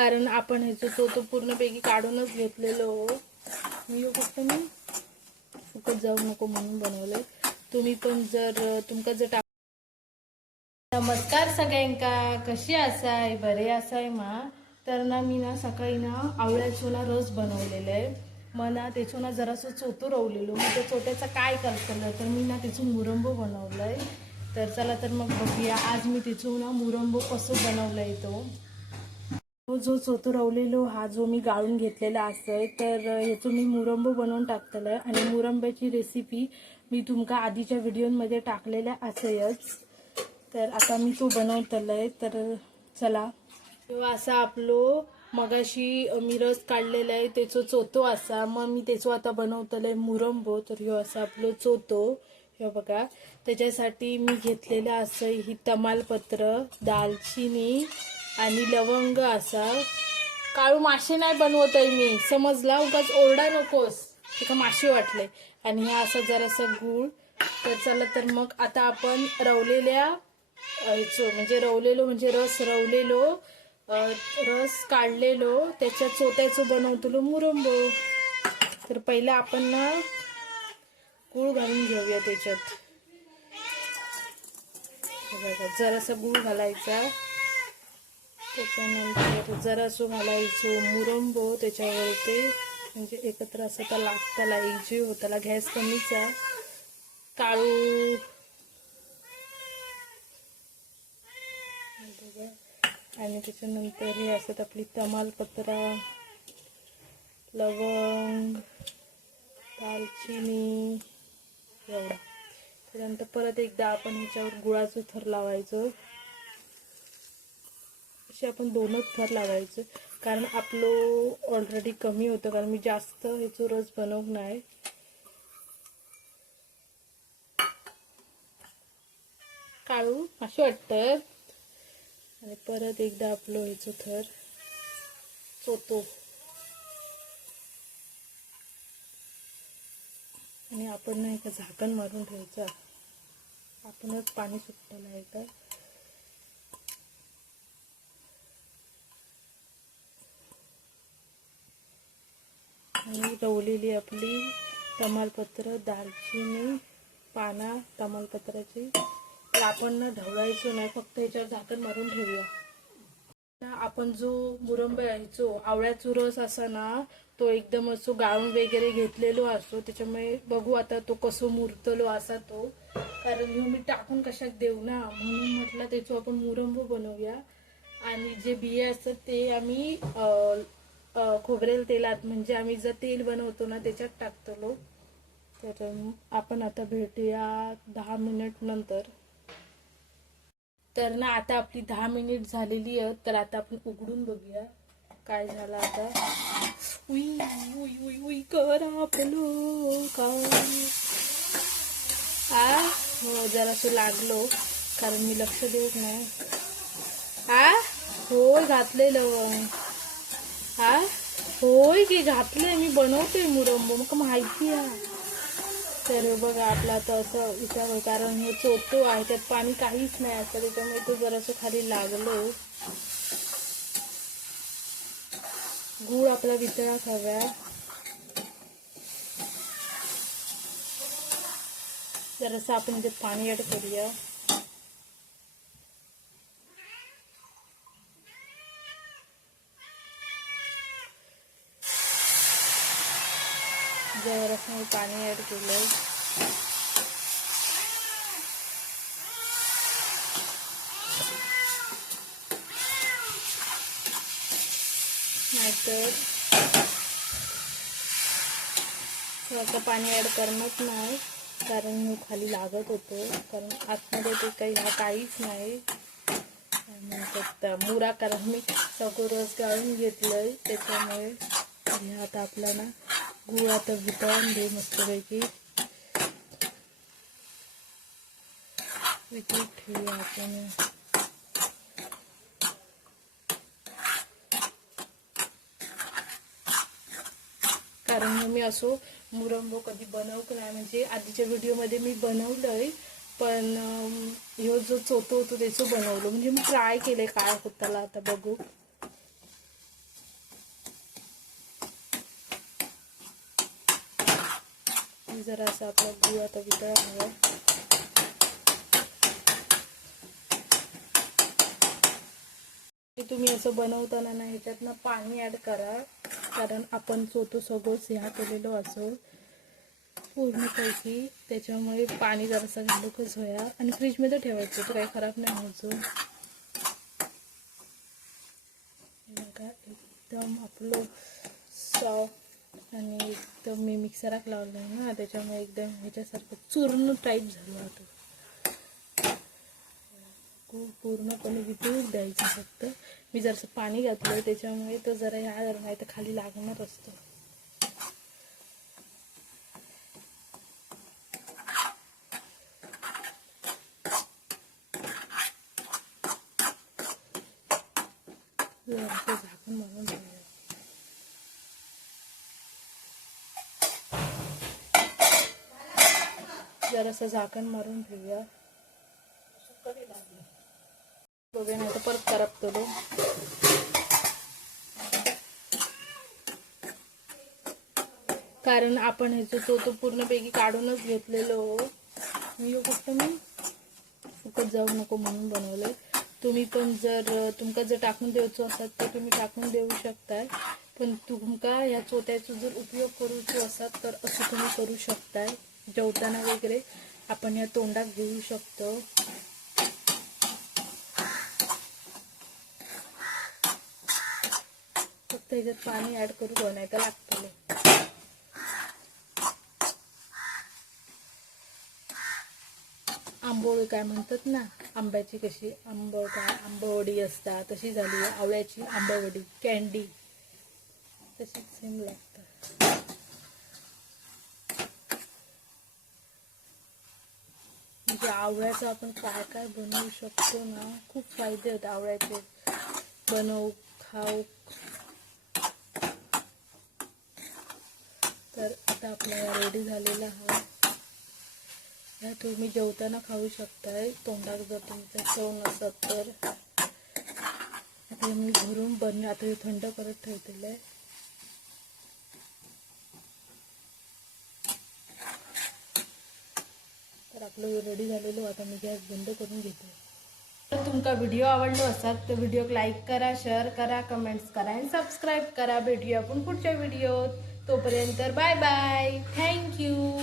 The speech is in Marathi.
कारण आपण ह्याचं तो पूर्णपैकी काढूनच घेतलेलो. मी फक्त मी फुकट जाऊ नको म्हणून बनवलंय. तुम्ही पण जर तुमका जर नमस्कार सगळ्यांका, कशी असाय? बरे असाय मा? तर ना मी ना सकाळी ना आवळ्याचो ना रस बनवलेला आहे. मग ना त्याचो ना जरासं चोतो रवलेलो. मग त्या चोट्याचा काय करतलं तर मी ना त्याचं मुरंबो बनवलंय. तर चला तर मग बघूया आज मी त्याचो ना मुरंबो कसं बनवलंय. तो जो चोतो रवलेलो हा जो मी गाळून घेतलेला असतोय तर ह्याचं मी मुरंबो बनवून टाकतलंय. आणि मुरंब्याची रेसिपी मी तुमका आधीच्या व्हिडिओमध्ये टाकलेल्या असेलच. तर आता मी तो बनवतलंय. तर चला, असा आपलो मगाशी मी रस काढलेला आहे त्याचो चोतो असा. मग मी त्याचो आता बनवतलंय मुरंबो. तर ह्यो असा आपलो चोतो. ह्यो बघा, त्याच्यासाठी मी घेतलेलं असं ही तमालपत्र, दालचिनी आणि लवंग असा. काळू मासे नाही बनवत आहे मी, समजला? उगाच ओरडा नकोस, तिका मासे वाटले. आणि हा असा जरासा गूळ. तर चला तर मग आता आपण रवलेल्या म्हणजे रस रवलेलो, रस काढलेलो त्याच्या चोत्याचं बनवतलो मुरंबो. तर पहिला आपण ना गूळ घालून घेऊया त्याच्यात. जरासा गूळ घालायचा, त्याच्यानंतर जरासं घालायचो मुरंबो त्याच्यावरती, म्हणजे एकत्र असं तर लागताला एकजीव होताला. गॅस कमीचा. काळू आणि त्याच्यानंतर हे असत आपली तमालपत्र, लवंग, दालचिनी एवढा. त्यानंतर परत एकदा आपण ह्याच्यावर गुळाचं थर लावायचं. असे आपण 2च थर लावायचं, कारण आपलं ऑलरेडी कमी होतं, कारण मी जास्त ह्याचं रस बनवत नाही. काळू असं वाटतं. आणि परत एकदा आपलं ह्याचं थर चोतो. आणि आपण ना एका झाकण मारून ठेवायचं. आपणच पाणी सुटलेलं आहे का. आणि रवलेली आपली तमालपत्र, दालचिनी, पाना तमालपत्राची. तर आपण ना ढवळायचं नाही, फक्त ह्याच्यावर झाकण मारून ठेवूया. आपण जो मुरंबा यायचो आवळ्याचा रस असा ना, तो एकदम असो गाळून वगैरे घेतलेलो असतो. त्याच्यामुळे बघू आता तो कसो मुरतलो असा तो. कारण ह्यो मी टाकून कशात देऊ ना, म्हणून म्हटलं त्याचं आपण मुरंबो बनवूया. आणि जे बिये असतात ते आम्ही खोबरेल तेलात, म्हणजे आम्ही जर तेल बनवतो ना त्याच्यात टाकतलो. तर आपण आता भेटूया 10 मिनिट नंतर. तर ना आता आपली 10 मिनिट झालेली आहेत. तर आता आपण उघडून बघूया काय झालं आता. उई उई उई उई कर आपलं काय. हो, जरासं लागलो कारण मी लक्ष देत नाही. होय घातलेलं. होय की घातलंय, मी बनवतोय मुरंबो, मग माहिती आहे. तर बघा आपला आता असं विचार, कारण हे चोतो आहे त्यात पाणी काहीच नाही असतं, त्याच्यामुळे तो जरासं खाली लागलो. गूळ आपला वितळा हव्या. जरासं आपण इथे पाणी ऍड करूया. जरासं मी पाणी ऍड केलं. नाहीतर आता पाणी ऍड करणार नाही, कारण मी खाली लागत होतो, कारण आतमध्ये ते काहीच नाही. आणि फक्त मुरा, कारण मी सगळं रस गाळून घेतलंय त्याच्यामुळे. आणि आता आपला ना गूळ आता वितळून दे मस्तपैकी. वितळून ठेवूया आपण. कारण मी असो मुरंबो कधी बनवत नाही, म्हणजे आधीच्या व्हिडिओमध्ये मी बनवलंय, पण ह्यो जो चोतो होतो त्याचं बनवलं, म्हणजे मी ट्राय केलंय काय होताला. आता बघू. जरा असा आपला गूळ आता वितळा हवा. तुम्ही असं बनवताना ना ह्याच्यातनं पाणी ॲड करा, कारण आपण चोतो सगळंच ह्या केलेलो असो पूर्णपैकी, त्याच्यामुळे पाणी जरासं घालूकच होया. आणि फ्रीजमध्ये ठेवायचं, तो काही खराब नाही व्हायचं. एकदम आपलं सॉफ्ट आणि एकदम मी मिक्सराक लावलं आहे ना, त्याच्यामुळे एकदम ह्याच्यासारखं चूर्ण टाईप झालं होतं. पूर्णपणे वितळून द्यायचं फक्त. मी जरासं पाणी घातलं त्याच्यामुळे तो जरा ह्या नाही तर खाली लागणार असतो. जरासं झाकण मारून ठेवूया. जरासं झाकण मारून ठेवूया. बघूया नाही तर परत करपतो. कारण आपण ह्याचं तो पूर्णपैकी काढूनच घेतलेलो. मी फक्त फुकट जाऊ नको म्हणून बनवलंय. तुम्ही पण जर तुमका जर टाकून द्यायचं असतात तर तुम्ही टाकून देऊ शकताय, पण तुमका ह्या चोत्याचा जर उपयोग करूचो असतात तर असं तुम्ही करू शकताय. जेवताना वगैरे आपण या तोंडात घेऊ शकतो. फक्त ह्याच्यात पाणी ऍड करू नाही तर लागतं. आंबोळी काय म्हणतात ना, आंब्याची कशी आंबवडी असतात तशी झाली आवळ्याची आंबवडी, कॅन्डी तशी सेम लागतात. म्हणजे आवळ्याचं आपण काय काय बनवू शकतो ना, खूप फायदे होते आवळ्याचे. बनवू खाऊ. तर आता आपल्याला रेडी झालेला हा. ह्या तुम्ही जेवताना खाऊ शकताय. तोंडात जर तुमच्या चव नसत तर. आता मी घरून आता हे थंड करत ठेवलेलं आहे. तर आपलं रेडी झालेलं. आता मी गॅस बंद करून घेते. जर तुमका व्हिडिओ आवडलो असाल तर व्हिडिओक लाईक करा, शेअर करा, कमेंट्स करा आणि सबस्क्राईब करा. भेटूया आपण पुढच्या व्हिडिओत. तोपर्यंत बाय बाय. थँक्यू.